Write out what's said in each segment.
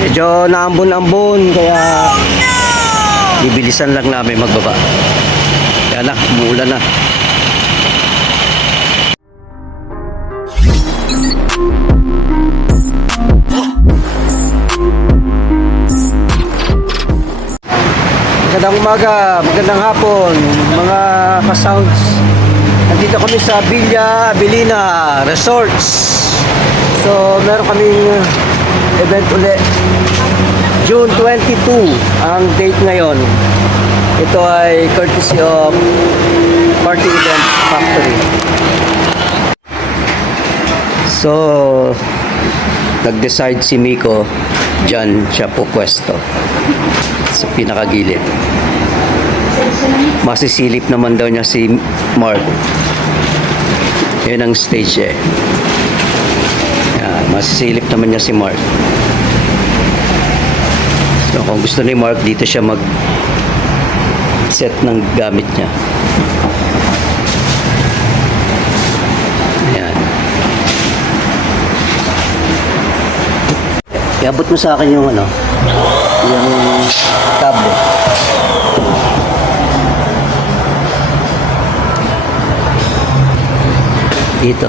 Medyo naambon-ambon kaya bibilisan lang namin magbaba. Kaya na, umuulan na. Magandang umaga, magandang hapon, mga ka-sounds. Nandito kami sa Villa Abilina Resorts. So, meron kaming event ulit. June 22 ang date ngayon. Ito ay courtesy of Party Event Factory. So, nag-decide si Miko, dyan siya po pwesto sa pinakagilid. Masisilip naman daw niya si Mark. Yan ang stage eh. Yan, masisilip naman niya si Mark. So kung gusto ni Mark, dito siya mag set ng gamit niya. Yan. Iabot mo sa akin yung ano, yung tablet. Dito.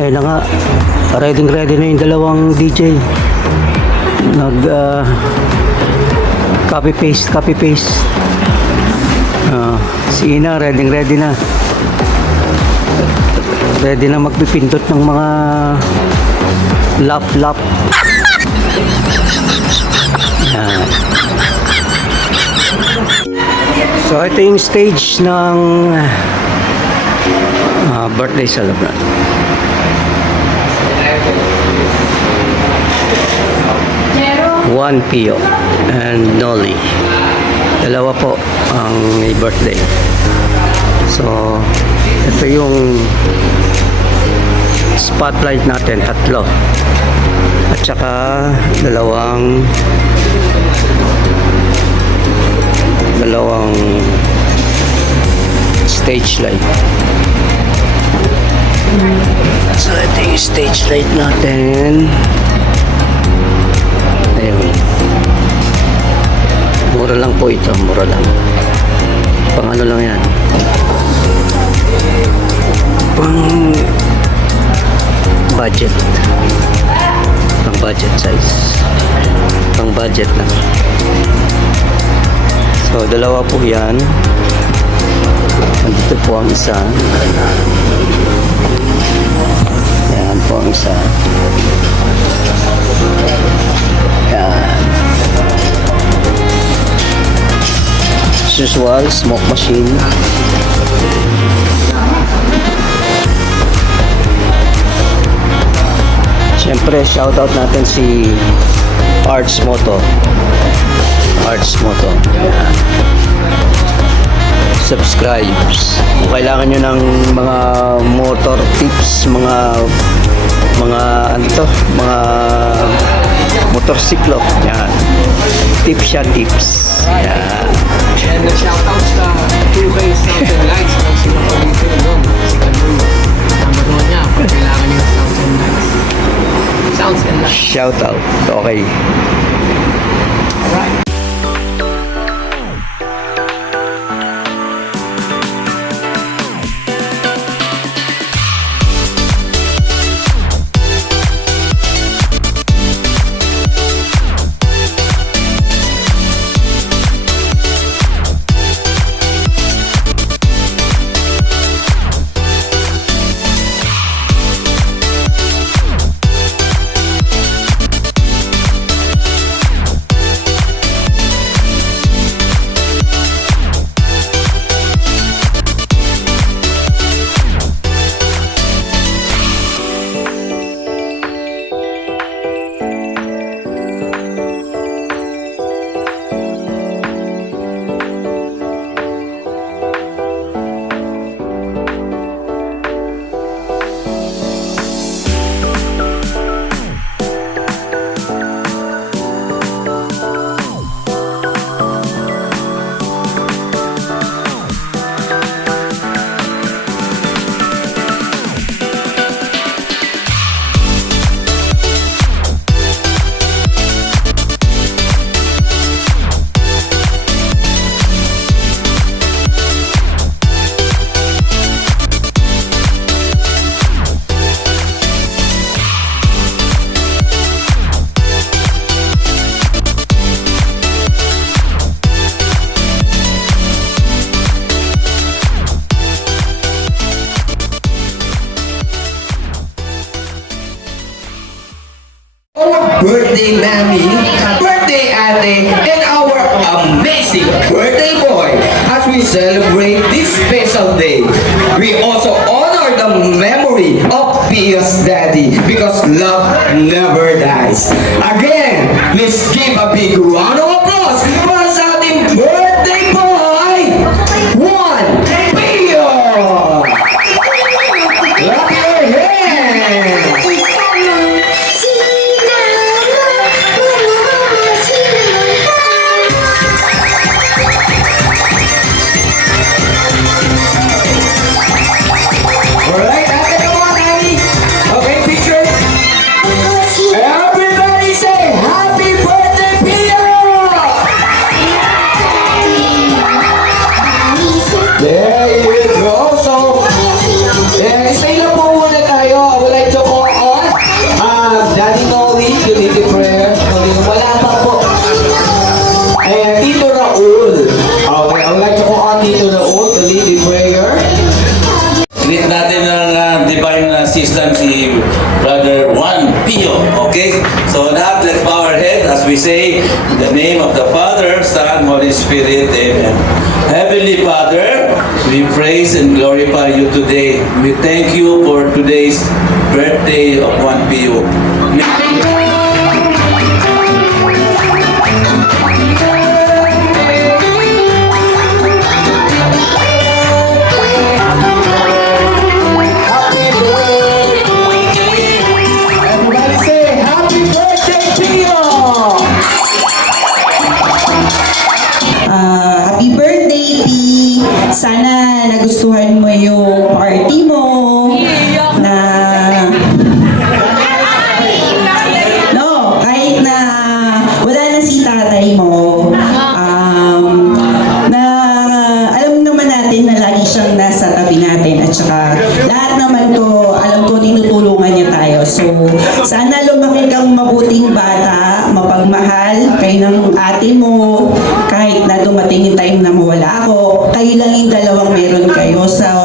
Ayun na nga. Ready na yung dalawang DJ. Nag copy paste. Si Ina ready na. Ready na magpipindot ng mga lap. Yan. So ito yung stage ng birthday celebrant. Juan Pio and Nolly. Dalawa po ang may birthday. So, ito yung spotlight natin, 3. At saka dalawang stage light. So, ito yung stage light natin. Ayun. Mura lang po ito, mura lang. Pang ano lang yan. Pang budget. Pang budget size. Pang budget lang. So, dalawa po yan. Nandito po ang isa. Yan po ang isa. Yan. As usual, smoke machine. Siyempre, shoutout natin si Arts Moto. Yan. Subscribers. Kung kailangan nyo ng mga motor tips, mga motorsiklo. Yan. Tips siya, tips. Yan. And shoutouts sa 2K Sounds and Lights ng Sinapolito, no? Si Kanuno. Number 1 niya pag kailangan niya ng Sounds and Lights. Sounds and Lights. Shoutout. Okay. Alright. Birthday Mami, birthday Ate, and our amazing birthday boy. As we celebrate this special day, we also honor the memory of Pia's daddy because love never dies. Again, let's give a big round of applause para sa ating birthday boy, Juan Pio! Clap your hands! Alright, ate, come on, Annie. Okay, picture. Everybody say happy birthday, Pio! say, in the name of the Father, Son, Holy Spirit, Amen. Heavenly Father, we praise and glorify you today. We thank you for today's birthday of 1PU. Everybody say, Happy Birthday, Pio! Happy birthday, P! Sana nagustuhan mo yung party mo. Na... No, kahit na wala na si tatay mo. Na alam naman natin na lagi siyang nasa tabi natin. At saka lahat naman to, alam ko tinutulungan niya tayo. So, sana lumaki kang mabuting bata, mapagmahal kayo ng ate mo, kahit na dumating yung time na mawala ako, kayo lang yung dalawang meron kayo sa